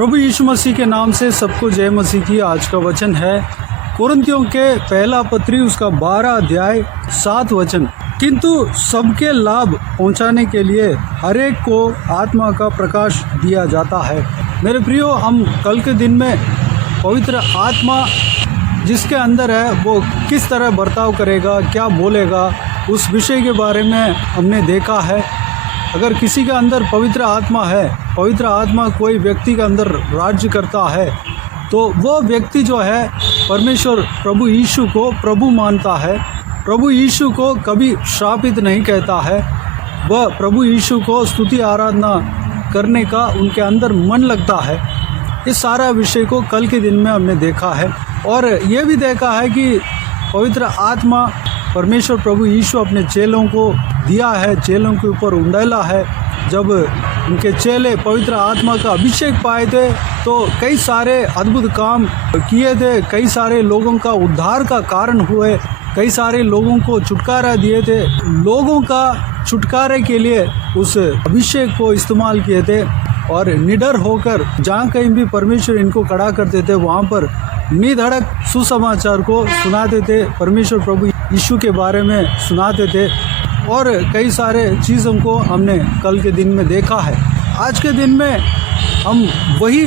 प्रभु यीशु मसीह के नाम से सबको जय मसीह की। आज का वचन है कुरिन्थियों के पहला पत्री उसका 12 अध्याय 7 वचन। किंतु सबके लाभ पहुंचाने के लिए हर एक को आत्मा का प्रकाश दिया जाता है। मेरे प्रियो, हम कल के दिन में पवित्र आत्मा जिसके अंदर है वो किस तरह बर्ताव करेगा, क्या बोलेगा, उस विषय के बारे में हमने देखा है। अगर किसी के अंदर पवित्र आत्मा है, पवित्र आत्मा कोई व्यक्ति के अंदर राज्य करता है, तो वो व्यक्ति जो है परमेश्वर प्रभु यीशु को प्रभु मानता है, प्रभु यीशु को कभी श्रापित नहीं कहता है। वह प्रभु यीशु को स्तुति आराधना करने का उनके अंदर मन लगता है। इस सारा विषय को कल के दिन में हमने देखा है और ये भी देखा है कि पवित्र आत्मा परमेश्वर प्रभु यीशु अपने चेलों को दिया है, चेलों के ऊपर उंडेला है। जब उनके चेले पवित्र आत्मा का अभिषेक पाए थे तो कई सारे अद्भुत काम किए थे, कई सारे लोगों का उद्धार का कारण हुए, कई सारे लोगों को छुटकारा दिए थे। लोगों का छुटकारे के लिए उस अभिषेक को इस्तेमाल किए थे और निडर होकर जहाँ कहीं भी परमेश्वर इनको खड़ा करते थे वहाँ पर निधड़क सुसमाचार को सुनाते थे, परमेश्वर प्रभु यीशु के बारे में सुनाते थे और कई सारे चीज़ों को हमने कल के दिन में देखा है। आज के दिन में हम वही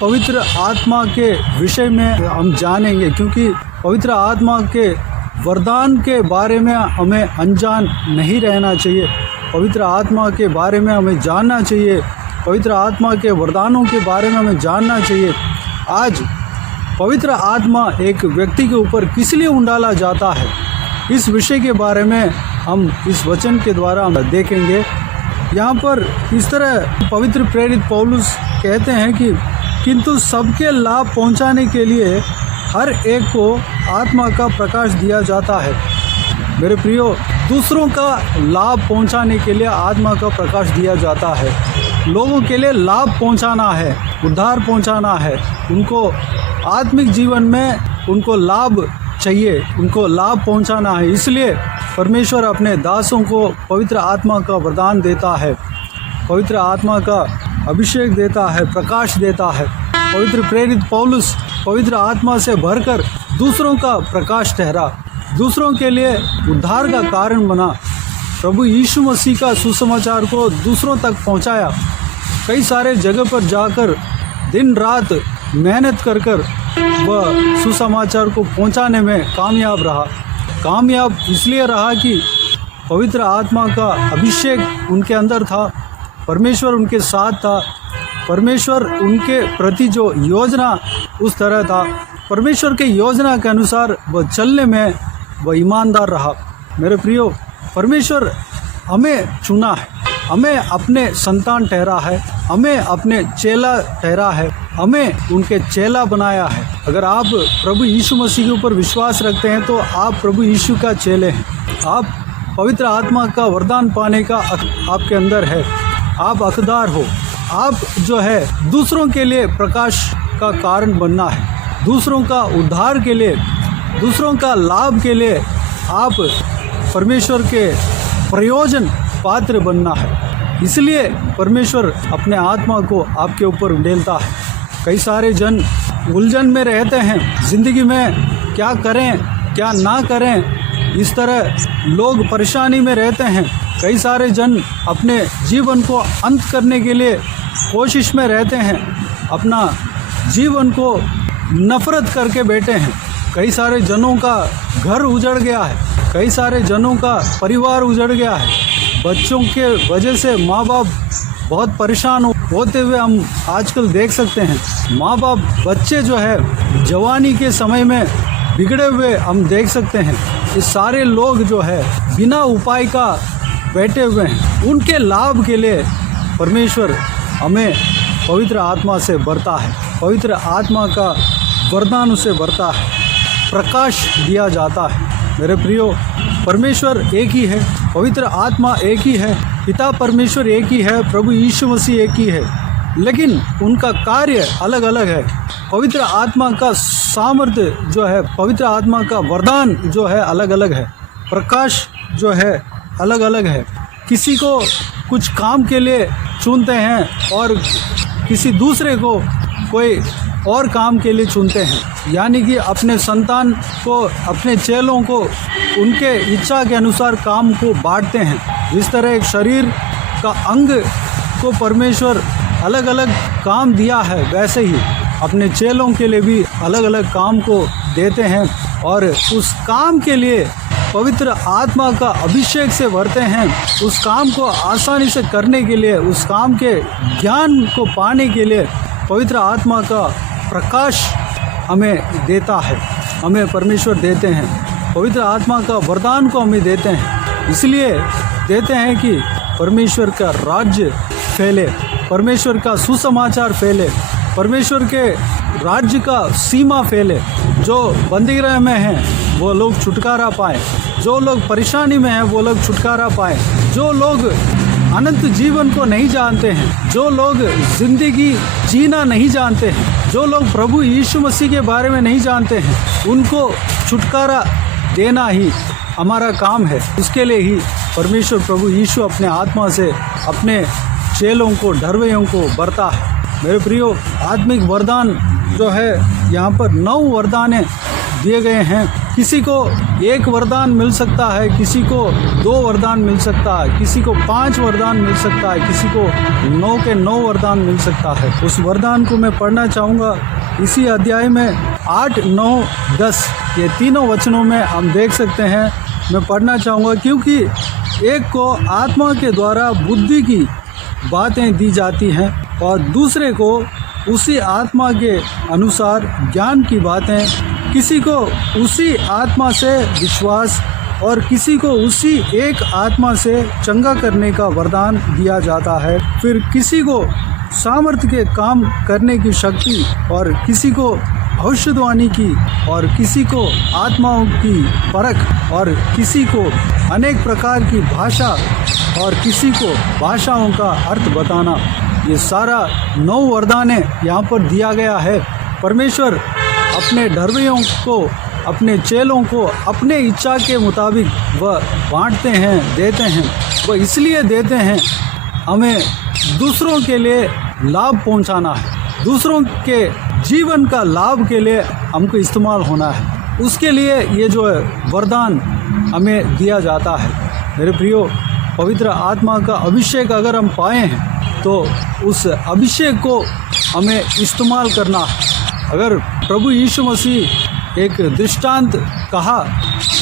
पवित्र आत्मा के विषय में हम जानेंगे, क्योंकि पवित्र आत्मा के वरदान के बारे में हमें अनजान नहीं रहना चाहिए। पवित्र आत्मा के बारे में हमें जानना चाहिए, पवित्र आत्मा के वरदानों के बारे में हमें जानना चाहिए। आज पवित्र आत्मा एक व्यक्ति के ऊपर किस लिए उंडाला जाता है, इस विषय के बारे में हम इस वचन के द्वारा हम देखेंगे। यहाँ पर इस तरह पवित्र प्रेरित पौलुस कहते हैं कि किंतु सबके लाभ पहुँचाने के लिए हर एक को आत्मा का प्रकाश दिया जाता है। मेरे प्रियो, दूसरों का लाभ पहुँचाने के लिए आत्मा का प्रकाश दिया जाता है। लोगों के लिए लाभ पहुँचाना है, उद्धार पहुँचाना है, उनको आत्मिक जीवन में उनको लाभ चाहिए, उनको लाभ पहुंचाना है। इसलिए परमेश्वर अपने दासों को पवित्र आत्मा का वरदान देता है, पवित्र आत्मा का अभिषेक देता है, प्रकाश देता है। पवित्र प्रेरित पौलुस पवित्र आत्मा से भरकर दूसरों का प्रकाश ठहरा, दूसरों के लिए उद्धार का कारण बना, प्रभु यीशु मसीह का सुसमाचार को दूसरों तक पहुंचाया। कई सारे जगह पर जाकर दिन रात मेहनत कर वह सुसमाचार को पहुंचाने में कामयाब रहा। कामयाब इसलिए रहा कि पवित्र आत्मा का अभिषेक उनके अंदर था, परमेश्वर उनके साथ था, परमेश्वर उनके प्रति जो योजना उस तरह था, परमेश्वर के योजना के अनुसार वह चलने में वह ईमानदार रहा। मेरे प्रियो, परमेश्वर हमें चुना है, हमें अपने संतान ठहरा है, हमें अपने चेला ठहरा है, हमें उनके चेला बनाया है। अगर आप प्रभु यीशु मसीह के ऊपर विश्वास रखते हैं तो आप प्रभु यीशु का चेले हैं। आप पवित्र आत्मा का वरदान पाने का आपके अंदर है, आप हकदार हो। आप जो है दूसरों के लिए प्रकाश का कारण बनना है, दूसरों का उद्धार के लिए, दूसरों का लाभ के लिए आप परमेश्वर के प्रयोजन पात्र बनना है। इसलिए परमेश्वर अपने आत्मा को आपके ऊपर उंडेलता है। कई सारे जन उलझन में रहते हैं, ज़िंदगी में क्या करें क्या ना करें, इस तरह लोग परेशानी में रहते हैं। कई सारे जन अपने जीवन को अंत करने के लिए कोशिश में रहते हैं, अपना जीवन को नफरत करके बैठे हैं। कई सारे जनों का घर उजड़ गया है, कई सारे जनों का परिवार उजड़ गया है। बच्चों के वजह से माँ बाप बहुत परेशान होते हुए हम आजकल देख सकते हैं। माँ बाप बच्चे जो है जवानी के समय में बिगड़े हुए हम देख सकते हैं। ये सारे लोग जो है बिना उपाय का बैठे हुए हैं। उनके लाभ के लिए परमेश्वर हमें पवित्र आत्मा से भरता है, पवित्र आत्मा का वरदान उसे भरता है, प्रकाश दिया जाता है। मेरे प्रियो, परमेश्वर एक ही है, पवित्र आत्मा एक ही है, पिता परमेश्वर एक ही है, प्रभु यीशु मसीह एक ही है, लेकिन उनका कार्य अलग अलग है। पवित्र आत्मा का सामर्थ्य जो है, पवित्र आत्मा का वरदान जो है अलग अलग है, प्रकाश जो है अलग अलग है। किसी को कुछ काम के लिए चुनते हैं और किसी दूसरे को कोई और काम के लिए चुनते हैं, यानी कि अपने संतान को, अपने चेलों को उनके इच्छा के अनुसार काम को बांटते हैं। जिस तरह एक शरीर का अंग को परमेश्वर अलग अलग काम दिया है, वैसे ही अपने चेलों के लिए भी अलग अलग काम को देते हैं और उस काम के लिए पवित्र आत्मा का अभिषेक से भरते हैं। उस काम को आसानी से करने के लिए, उस काम के ज्ञान को पाने के लिए पवित्र आत्मा का प्रकाश हमें देता है, हमें परमेश्वर देते हैं। पवित्र आत्मा का वरदान को हमें देते हैं, इसलिए देते हैं कि परमेश्वर का राज्य फैले, परमेश्वर का सुसमाचार फैले, परमेश्वर के राज्य का सीमा फैले। जो बंदीगृह में हैं वो लोग छुटकारा पाएँ, जो लोग परेशानी में हैं वो लोग छुटकारा पाएँ, जो लोग अनंत जीवन को नहीं जानते हैं, जो लोग जिंदगी जीना नहीं जानते हैं, जो लोग प्रभु यीशु मसीह के बारे में नहीं जानते हैं, उनको छुटकारा देना ही हमारा काम है। उसके लिए ही परमेश्वर प्रभु यीशु अपने आत्मा से अपने चेलों को, ढरवेयों को बरता है। मेरे प्रियो, आत्मिक वरदान जो है यहाँ पर 9 वरदानें दिए गए हैं। किसी को 1 वरदान मिल सकता है, किसी को 2 वरदान मिल सकता है, किसी को 5 वरदान मिल सकता है, किसी को 9 के 9 वरदान मिल सकता है। उस वरदान को मैं पढ़ना चाहूँगा। इसी अध्याय में 8, 9, 10 ये तीनों वचनों में हम देख सकते हैं। मैं पढ़ना चाहूँगा, क्योंकि एक को आत्मा के द्वारा बुद्धि की बातें दी जाती हैं और दूसरे को उसी आत्मा के अनुसार ज्ञान की बातें, किसी को उसी आत्मा से विश्वास और किसी को उसी एक आत्मा से चंगा करने का वरदान दिया जाता है। फिर किसी को सामर्थ्य के काम करने की शक्ति और किसी को भविष्यवाणी की और किसी को आत्माओं की परख और किसी को अनेक प्रकार की भाषा और किसी को भाषाओं का अर्थ बताना। ये सारा 9 वरदान यहाँ पर दिया गया है। परमेश्वर अपने ढरवियों को, अपने चेलों को अपने इच्छा के मुताबिक वह बांटते हैं, देते हैं। वह इसलिए देते हैं, हमें दूसरों के लिए लाभ पहुंचाना है, दूसरों के जीवन का लाभ के लिए हमको इस्तेमाल होना है। उसके लिए ये जो है वरदान हमें दिया जाता है। मेरे प्रियो, पवित्र आत्मा का अभिषेक अगर हम पाए हैं तो उस अभिषेक को हमें इस्तेमाल करना है। अगर प्रभु यीशु मसीह एक दृष्टांत कहा,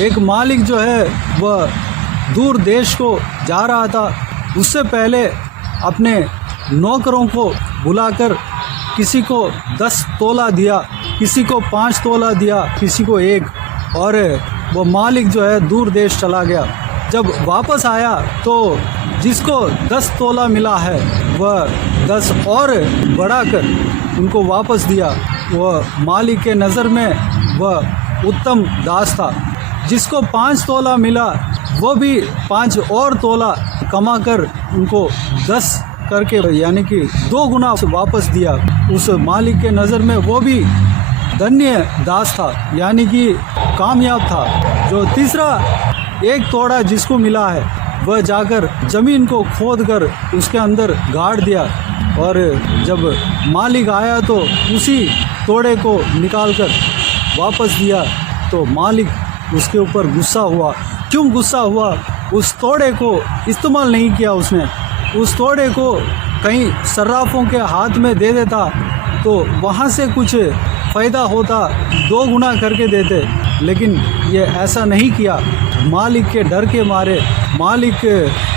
एक मालिक जो है वह दूर देश को जा रहा था, उससे पहले अपने नौकरों को बुलाकर किसी को 10 तोला दिया, किसी को 5 तोला दिया, किसी को 1, और वो मालिक जो है दूर देश चला गया। जब वापस आया तो जिसको 10 तोला मिला है वह 10 और बढ़ाकर उनको वापस दिया। वह मालिक के नज़र में वह उत्तम दास था। जिसको 5 तोला मिला वो भी 5 और तोला कमाकर उनको 10 करके, यानी कि 2 गुना वापस दिया। उस मालिक के नज़र में वो भी धन्य दास था, यानी कि कामयाब था। जो तीसरा 1 तोड़ा जिसको मिला है वह जाकर ज़मीन को खोद कर उसके अंदर गाड़ दिया, और जब मालिक आया तो उसी तोड़े को निकालकर वापस दिया। तो मालिक उसके ऊपर गुस्सा हुआ। क्यों गुस्सा हुआ? उस तोड़े को इस्तेमाल नहीं किया उसने। उस तोड़े को कहीं सर्राफों के हाथ में दे देता तो वहाँ से कुछ फ़ायदा होता, 2 गुना करके देते, लेकिन ये ऐसा नहीं किया। मालिक के डर के मारे, मालिक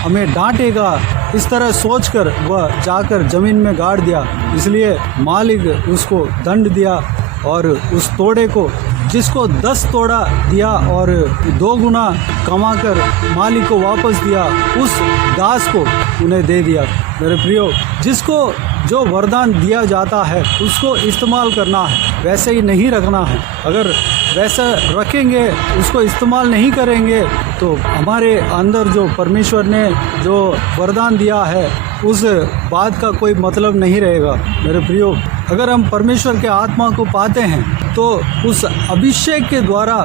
हमें डांटेगा इस तरह सोचकर वह जाकर ज़मीन में गाड़ दिया। इसलिए मालिक उसको दंड दिया और उस तोड़े को, जिसको 10 तोड़ा दिया और 2 गुना कमाकर मालिक को वापस दिया, उस दास को उन्हें दे दिया। मेरे प्रियो, जिसको जो वरदान दिया जाता है उसको इस्तेमाल करना है, वैसे ही नहीं रखना है। अगर वैसा रखेंगे, उसको इस्तेमाल नहीं करेंगे, तो हमारे अंदर जो परमेश्वर ने जो वरदान दिया है उस बात का कोई मतलब नहीं रहेगा। मेरे प्रियो, अगर हम परमेश्वर के आत्मा को पाते हैं तो उस अभिषेक के द्वारा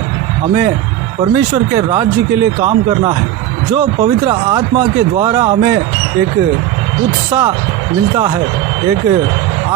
हमें परमेश्वर के राज्य के लिए काम करना है। जो पवित्र आत्मा के द्वारा हमें एक उत्साह मिलता है, एक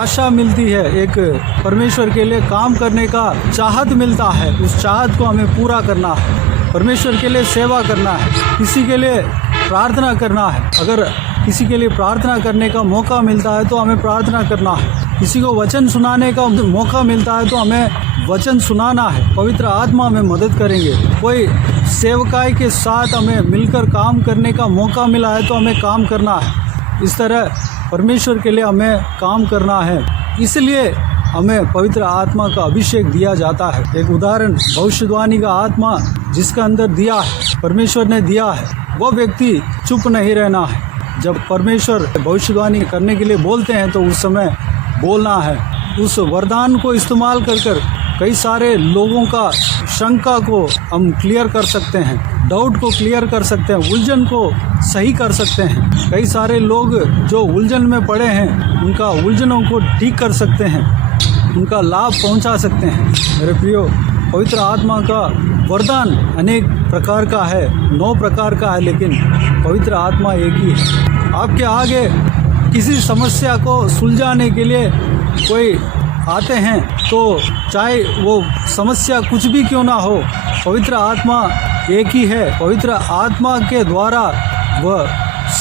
आशा मिलती है, एक परमेश्वर के लिए काम करने का चाहत मिलता है। उस चाहत को हमें पूरा करना है, परमेश्वर के लिए सेवा करना है, किसी के लिए प्रार्थना करना है। अगर किसी के लिए प्रार्थना करने का मौका मिलता है तो हमें प्रार्थना करना है, किसी को वचन सुनाने का मौका मिलता है तो हमें वचन सुनाना है। पवित्र आत्मा हमें मदद करेंगे। कोई सेवकाई के साथ हमें मिलकर काम करने का मौका मिला है तो हमें काम करना है। इस तरह परमेश्वर के लिए हमें काम करना है, इसलिए हमें पवित्र आत्मा का अभिषेक दिया जाता है। एक उदाहरण, भविष्यवाणी का आत्मा जिसका अंदर दिया है, परमेश्वर ने दिया है, वह व्यक्ति चुप नहीं रहना है। जब परमेश्वर भविष्यवाणी करने के लिए बोलते हैं तो उस समय बोलना है। उस वरदान को इस्तेमाल कर कई सारे लोगों का शंका को हम क्लियर कर सकते हैं, डाउट को क्लियर कर सकते हैं, उलझन को सही कर सकते हैं। कई सारे लोग जो उलझन में पड़े हैं उनका उलझनों को ठीक कर सकते हैं, उनका लाभ पहुंचा सकते हैं। मेरे प्रियो, पवित्र आत्मा का वरदान अनेक प्रकार का है, 9 प्रकार का है, लेकिन पवित्र आत्मा एक ही है। आपके आगे किसी समस्या को सुलझाने के लिए कोई आते हैं तो चाहे वो समस्या कुछ भी क्यों ना हो, पवित्र आत्मा एक ही है। पवित्र आत्मा के द्वारा वह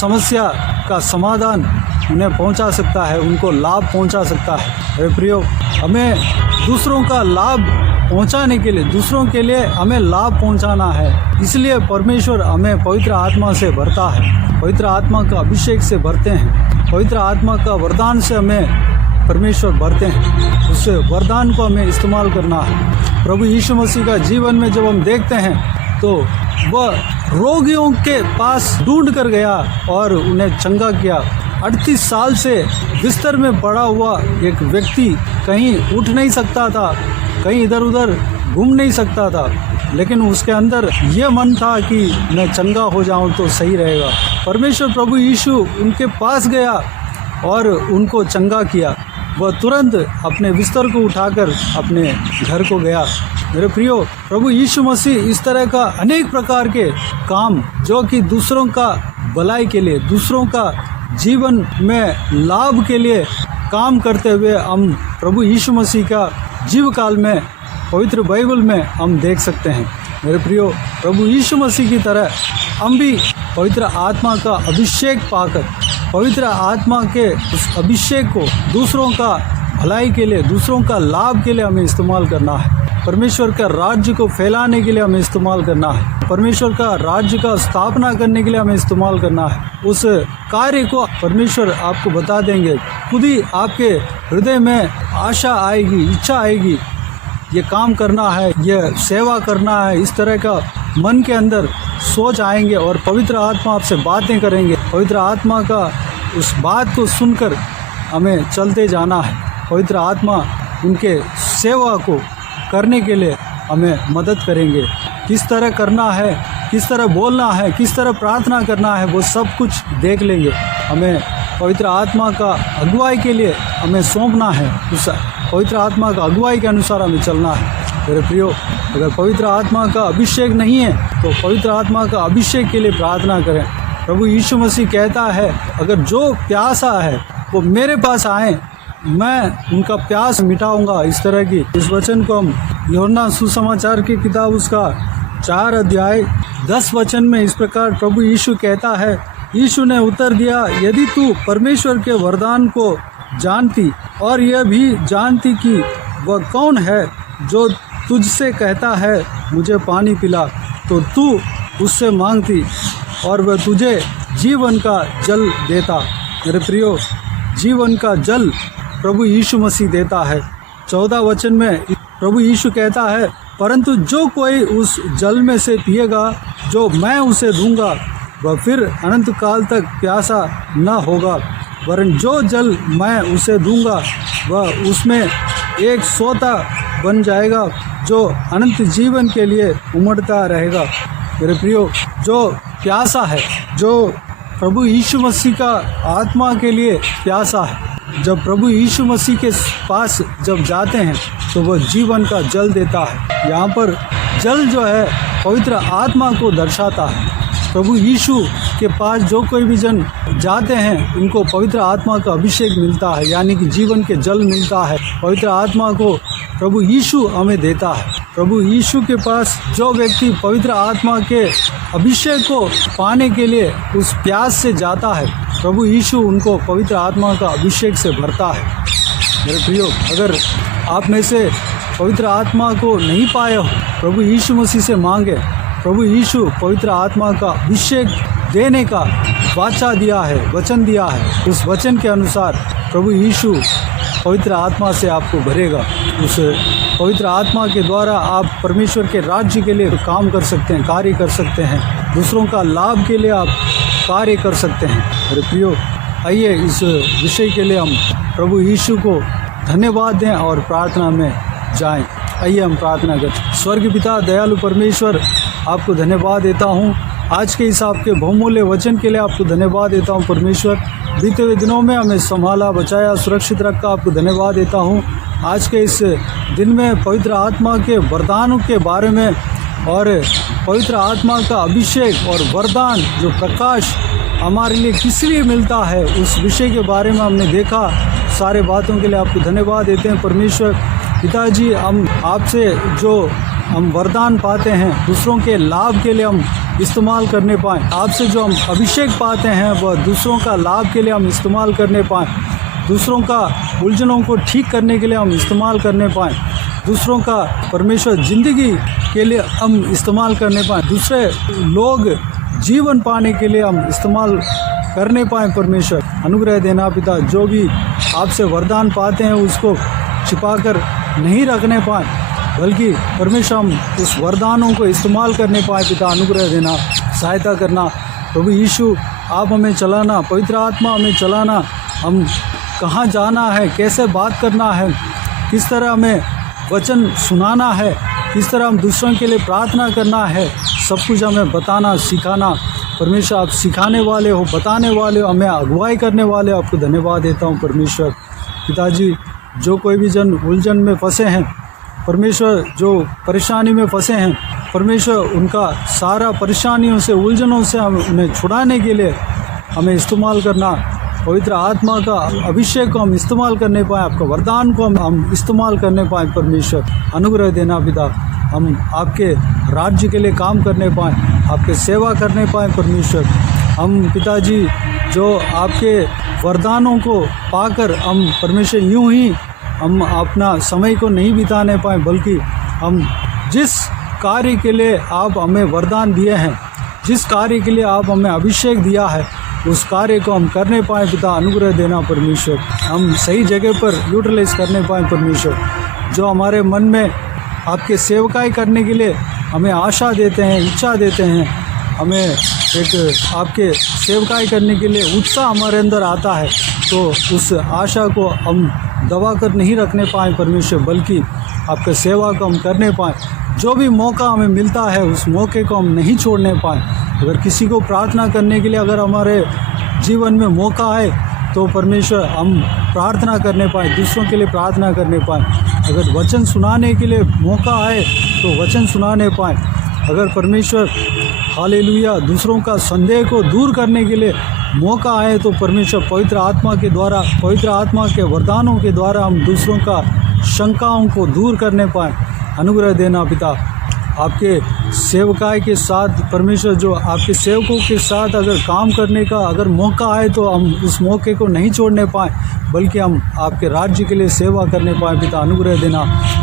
समस्या का समाधान उन्हें पहुंचा सकता है, उनको लाभ पहुंचा सकता है। मेरे प्रियो, हमें दूसरों का लाभ पहुंचाने के लिए, दूसरों के लिए हमें लाभ पहुंचाना है। इसलिए परमेश्वर हमें पवित्र आत्मा से भरता है, पवित्र आत्मा का अभिषेक से भरते हैं, पवित्र आत्मा का वरदान से हमें परमेश्वर भरते हैं। उस वरदान को हमें इस्तेमाल करना है। प्रभु यीशु मसीह का जीवन में जब हम देखते हैं तो वह रोगियों के पास ढूंढ कर गया और उन्हें चंगा किया। 38 साल से बिस्तर में पड़ा हुआ एक व्यक्ति कहीं उठ नहीं सकता था, कहीं इधर उधर घूम नहीं सकता था, लेकिन उसके अंदर ये मन था कि मैं चंगा हो जाऊं तो सही रहेगा। परमेश्वर प्रभु यीशु उनके पास गया और उनको चंगा किया। वह तुरंत अपने बिस्तर को उठाकर अपने घर को गया। मेरे प्रियो, प्रभु यीशु मसीह इस तरह का अनेक प्रकार के काम जो कि दूसरों का भलाई के लिए, दूसरों का जीवन में लाभ के लिए काम करते हुए हम प्रभु यीशु मसीह का जीव काल में पवित्र बाइबल में हम देख सकते हैं। मेरे प्रियो, प्रभु यीशु मसीह की तरह हम भी पवित्र आत्मा का अभिषेक पाकर, पवित्र आत्मा के उस अभिषेक को दूसरों का भलाई के लिए, दूसरों का लाभ के लिए हमें इस्तेमाल करना है। परमेश्वर का राज्य को फैलाने के लिए हमें इस्तेमाल करना है। परमेश्वर का राज्य का स्थापना करने के लिए हमें इस्तेमाल करना है। उस कार्य को परमेश्वर आपको बता देंगे। खुद ही आपके हृदय में आशा आएगी, इच्छा आएगी, ये काम करना है, ये सेवा करना है। इस तरह का मन के अंदर सोच आएंगे और पवित्र आत्मा आपसे बातें करेंगे। पवित्र आत्मा का उस बात को सुनकर हमें चलते जाना है। पवित्र आत्मा उनके सेवा को करने के लिए हमें मदद करेंगे। किस तरह करना है, किस तरह बोलना है, किस तरह प्रार्थना करना है, वो सब कुछ देख लेंगे। हमें पवित्र आत्मा का अगुवाई के लिए हमें सौंपना है। उस पवित्र आत्मा का अगुवाई के अनुसार हमें चलना है। मेरे प्रियो, अगर पवित्र आत्मा का अभिषेक नहीं है तो पवित्र आत्मा का अभिषेक के लिए प्रार्थना करें। प्रभु यीशु मसीह कहता है, अगर जो प्यासा है वो मेरे पास आए, मैं उनका प्यास मिटाऊंगा। इस तरह की इस वचन को हम यूहन्ना सुसमाचार की किताब उसका 4 अध्याय 10 वचन में इस प्रकार प्रभु यीशु कहता है, यीशु ने उत्तर दिया, यदि तू परमेश्वर के वरदान को जानती और यह भी जानती कि वह कौन है जो तुझसे कहता है मुझे पानी पिला, तो तू उससे मांगती और वह तुझे जीवन का जल देता। मेरे प्रियो, जीवन का जल प्रभु यीशु मसीह देता है। 14 वचन में प्रभु यीशु कहता है, परंतु जो कोई उस जल में से पिएगा जो मैं उसे दूंगा, वह फिर अनंत काल तक प्यासा न होगा, वरन जो जल मैं उसे दूंगा वह उसमें एक सोता बन जाएगा जो अनंत जीवन के लिए उमड़ता रहेगा। मेरे प्रियो, जो प्यासा है, जो प्रभु यीशु मसीह का आत्मा के लिए प्यासा है, जब प्रभु यीशु मसीह के पास जब जाते हैं तो वह जीवन का जल देता है। यहाँ पर जल जो है पवित्र आत्मा को दर्शाता है। प्रभु यीशु के पास जो कोई भी जन जाते हैं उनको पवित्र आत्मा का अभिषेक मिलता है, यानी कि जीवन के जल मिलता है। पवित्र आत्मा को प्रभु यीशु हमें देता है। प्रभु यीशु के पास जो व्यक्ति पवित्र आत्मा के अभिषेक को पाने के लिए उस प्यास से जाता है, प्रभु यीशु उनको पवित्र आत्मा का अभिषेक से भरता है। मेरे प्रियो, अगर आप में से पवित्र आत्मा को नहीं पाए हो, प्रभु यीशु मसीह से मांगे। प्रभु यीशु पवित्र आत्मा का अभिषेक देने का वाचा दिया है, वचन दिया है। उस वचन के अनुसार प्रभु यीशु पवित्र आत्मा से आपको भरेगा। उस पवित्र आत्मा के द्वारा आप परमेश्वर के राज्य के लिए काम कर सकते हैं, कार्य कर सकते हैं। दूसरों का लाभ के लिए आप कार्य कर सकते हैं। मेरे प्रियो, आइए इस विषय के लिए हम प्रभु यीशु को धन्यवाद दें और प्रार्थना में जाएं। आइए हम प्रार्थना करें। स्वर्गीय पिता, दयालु परमेश्वर, आपको धन्यवाद देता हूँ आज के इस आपके बहुमूल्य वचन के लिए। आपको धन्यवाद देता हूँ परमेश्वर, बीते हुए दिनों में हमें संभाला, बचाया, सुरक्षित रखा। आपको धन्यवाद देता हूँ आज के इस दिन में पवित्र आत्मा के वरदानों के बारे में और पवित्र आत्मा का अभिषेक और वरदान जो प्रकाश हमारे लिए किस लिए मिलता है, उस विषय के बारे में हमने देखा। सारे बातों के लिए आपको धन्यवाद देते हैं परमेश्वर। पिताजी, हम आपसे जो हम वरदान पाते हैं दूसरों के लाभ के लिए हम इस्तेमाल करने पाएँ। आपसे जो हम अभिषेक पाते हैं वह दूसरों का लाभ के लिए हम इस्तेमाल करने पाएँ। दूसरों का उलझनों को ठीक करने के लिए हम इस्तेमाल करने पाएँ। दूसरों का परमेश्वर ज़िंदगी के लिए हम इस्तेमाल करने पाएँ। दूसरे लोग जीवन पाने के लिए हम इस्तेमाल करने पाएँ। परमेश्वर अनुग्रह देना पिता, जो भी आपसे वरदान पाते हैं उसको छिपाकर नहीं रखने पाएँ, बल्कि परमेश्वर हम उस वरदानों को इस्तेमाल करने पाए। पिता अनुग्रह देना, सहायता करना। प्रभु यीशु, आप हमें चलाना, पवित्र आत्मा हमें चलाना। हम कहाँ जाना है, कैसे बात करना है, किस तरह हमें वचन सुनाना है, किस तरह हम दूसरों के लिए प्रार्थना करना है, सब कुछ हमें बताना, सिखाना। परमेश्वर, आप सिखाने वाले हो, बताने वाले हो, हमें अगुवाई करने वाले हो। आपको धन्यवाद देता हूँ परमेश्वर। पिताजी, जो कोई भी जन उलझन में फंसे हैं परमेश्वर, जो परेशानी में फंसे हैं परमेश्वर, उनका सारा परेशानियों से, उलझनों से हम उन्हें छुड़ाने के लिए हमें इस्तेमाल करना। पवित्र आत्मा का अभिषेक को हम इस्तेमाल करने पाएँ, आपका वरदान को हम इस्तेमाल करने पाएँ। परमेश्वर अनुग्रह देना पिता, हम आपके राज्य के लिए काम करने पाएँ, आपके सेवा करने पाएँ। परमेश्वर, हम पिताजी जो आपके वरदानों को पाकर हम परमेश्वर यूं ही हम अपना समय को नहीं बिताने पाएँ, बल्कि हम जिस कार्य के लिए आप हमें वरदान दिए हैं, जिस कार्य के लिए आप हमें अभिषेक दिया है, उस कार्य को हम करने पाएँ। पिता अनुग्रह देना परमेश्वर, हम सही जगह पर यूटिलाइज करने पाएँ। परमेश्वर, जो हमारे मन में आपके सेवकाई करने के लिए हमें आशा देते हैं, इच्छा देते हैं, हमें एक आपके सेवकाई करने के लिए उत्साह हमारे अंदर आता है, तो उस आशा को हम दबा कर नहीं रखने पाएँ परमेश्वर, बल्कि आपके सेवा को हम करने पाएँ। जो भी मौका हमें मिलता है उस मौके को हम नहीं छोड़ने पाएँ। अगर किसी को प्रार्थना करने के लिए अगर हमारे जीवन में मौका है तो परमेश्वर हम प्रार्थना करने पाएँ, दूसरों के लिए प्रार्थना करने पाएँ। अगर वचन सुनाने के लिए मौका है तो वचन सुनाने पाएँ। अगर परमेश्वर हालेलुया दूसरों का संदेह को दूर करने के लिए मौका है तो परमेश्वर पवित्र आत्मा के द्वारा, पवित्र आत्मा के वरदानों के द्वारा हम दूसरों का शंकाओं को दूर करने पाएँ। अनुग्रह देना पिता, आपके सेवकाई के साथ परमेश्वर, जो आपके सेवकों के साथ अगर काम करने का अगर मौका है तो हम उस मौके को नहीं छोड़ने पाएँ, बल्कि हम आपके राज्य के लिए सेवा करने पाएँ। पिता अनुग्रह देना,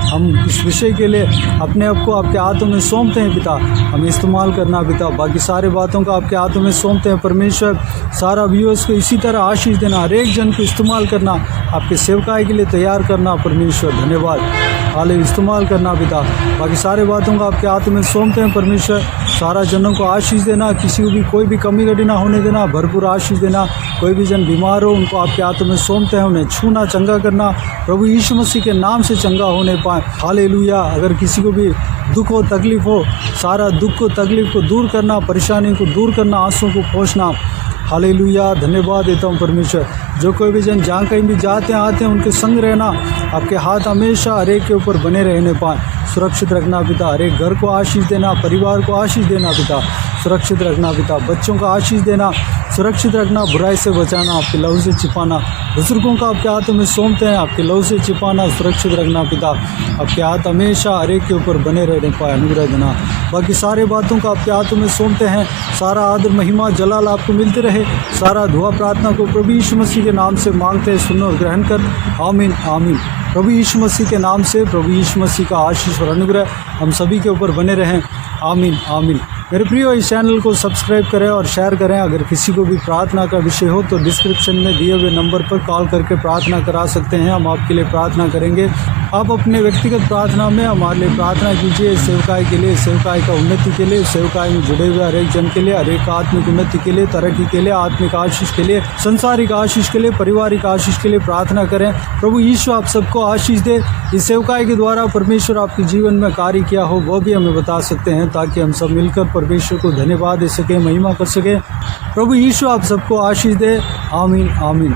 हम इस विषय के लिए अपने आप को आपके हाथों में सौंपते हैं पिता, हमें इस्तेमाल करना पिता। बाकी सारे बातों का आपके हाथों में सौंपते हैं परमेश्वर। सारा व्यूअर्स को इसी तरह आशीष देना, हर एक जन को इस्तेमाल करना, आपके सेवकाई के लिए तैयार करना परमेश्वर। धन्यवाद, हाले इस्तेमाल करना पिता। बाकी सारे बातों का आपके हाथ में सौंपते हैं परमेश्वर। सारा जनों को आशीष देना, किसी को भी कोई भी कमी घटी ना होने देना, भरपूर आशीष देना। कोई भी जन बीमार हो उनको आपके हाथों में सौंपते हैं, उन्हें छूना, चंगा करना, प्रभु यीशु मसीह के नाम से चंगा होने पाए। हालेलुया। अगर किसी को भी दुख हो, तकलीफ हो, सारा दुख को, तकलीफ को दूर करना, परेशानी को दूर करना, आंसू को पोंछना। हालेलुया। धन्यवाद देता हूँ परमेश्वर। जो कोई भी जन जहाँ कहीं भी जाते हैं आते हैं उनके संग रहना, आपके हाथ हमेशा हर एक के ऊपर बने रहने पाएँ, सुरक्षित रखना पिता। हर एक घर को आशीष देना, परिवार को आशीष देना पिता। सुरक्षित रखना पिता, बच्चों का आशीष देना, सुरक्षित रखना, बुराई से बचाना, आपके लहू से छिपाना, बुजुर्गों का आपके हाथों में सौंपते हैं, आपके लहू से छिपाना, सुरक्षित रखना पिता, आपके हाथ हमेशा हर एक के ऊपर बने रहने पाए अनुग्रह देना। बाकी सारे बातों का आपके हाथों में सौंपते हैं, सारा आदर महिमा जलाल आपको मिलते रहे, सारा दुआ प्रार्थना को प्रभु यीशु मसीह के नाम से मांगते हैं, सुनो और ग्रहण कर, आमीन आमीन। प्रभु यीशु मसीह के नाम से प्रभु यीशु मसीह का आशीष और अनुग्रह हम सभी के ऊपर बने रहें, आमीन आमीन। मेरे प्रियो, इस चैनल को सब्सक्राइब करें और शेयर करें। अगर किसी को भी प्रार्थना का विषय हो तो डिस्क्रिप्शन में दिए हुए नंबर पर कॉल करके प्रार्थना करा सकते हैं, हम आपके लिए प्रार्थना करेंगे। आप अपने व्यक्तिगत प्रार्थना में हमारे लिए प्रार्थना कीजिए, सेवकाई के लिए, सेवकाई का उन्नति के लिए, सेवकाई में जुड़े हुए हर एक जन के लिए, हर एक आत्मिक उन्नति के लिए, तरक्की के लिए, आत्मिक आशीष के लिए, संसारिक आशीष के लिए, पारिवारिक आशीष के लिए प्रार्थना करें। प्रभु यीशु आप सबको आशीष दे। इस सेवकाई के द्वारा परमेश्वर आपके जीवन में कार्य किया हो वो भी हमें बता सकते हैं, ताकि हम सब मिलकर परमेश्वर को धन्यवाद दे सके, महिमा कर सके। प्रभु यीशु आप सबको आशीष दे, आमीन आमीन।